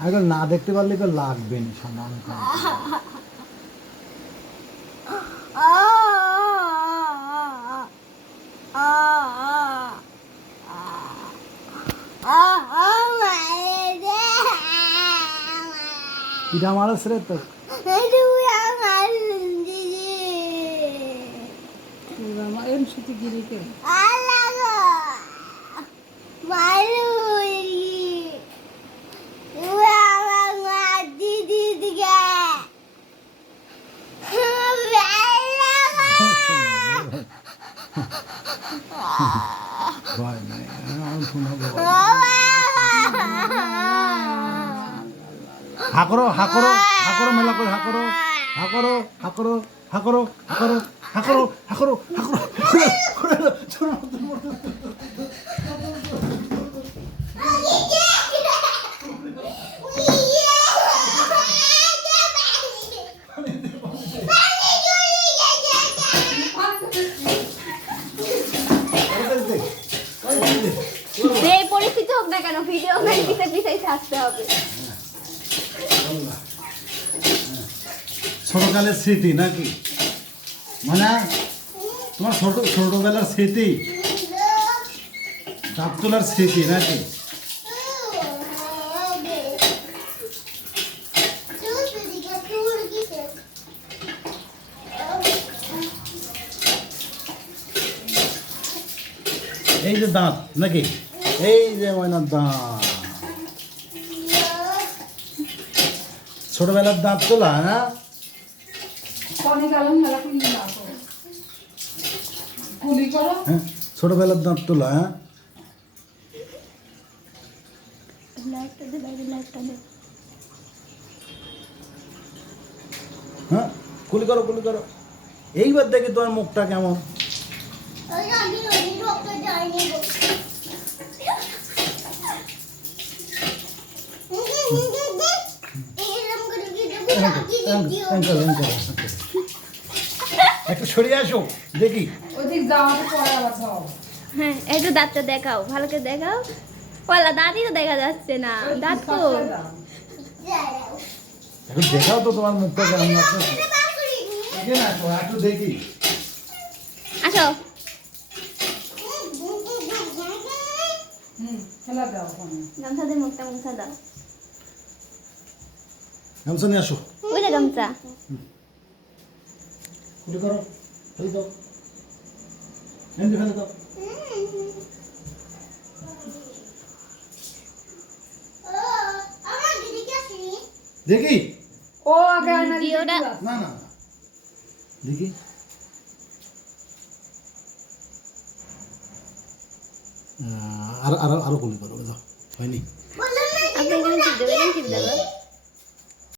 আগে না দেখতে পারলে তো লাগবে না সামান কিরা মারস রে তো এম সাথে গিরিকে ভয় নাই আমার শোনাবো হা করো হা করো হা করো মেলা করে হা করো হা করো হা করো হা করো হা করো হা করো হা করো হা করো করে দাও, ছোট মতো মতো। ওই দে, ওই দে। যে পরিস্থিতি হোক না কেন, ভিডিও করে পিছে পিছে থাকতে হবে। ছোটকালের স্মৃতি নাকি? মানে তোমার ছোট ছোটবেলার স্মৃতি? দাঁত তোলার স্মৃতি নাকি? এই যে দাঁত নাকি? এই যে ময়নার দাঁত। ছোটবেলার দাঁত তোলা হ্যাঁ না ছোটবেলার দাঁত তোলা হ্যাঁ হ্যাঁ? কুলি করো কুলি করো। এইবার দেখি তোমার মুখটা কেমন। একটু সরিয়ে আসো দেখি। হ্যাঁ একটু দাঁতটা দেখাও ভালো করে দেখাও। পলা দাঁতই তো দেখা যাচ্ছে না দাঁত তো একটু দেখাও তো তোমার মুখটা কেমন আছে দেখি আসো। খেলা দাও গামছা দে মুখটা মুখটা দাও। গামছা নিয়ে আসো। ওই যে গামছা। কুলি করো ফেলে দাও। এমনি ফেলে দাও। দেখি। ও আগে না না না। দেখি। আর আরও গুলি করবে যাও। হয়নি?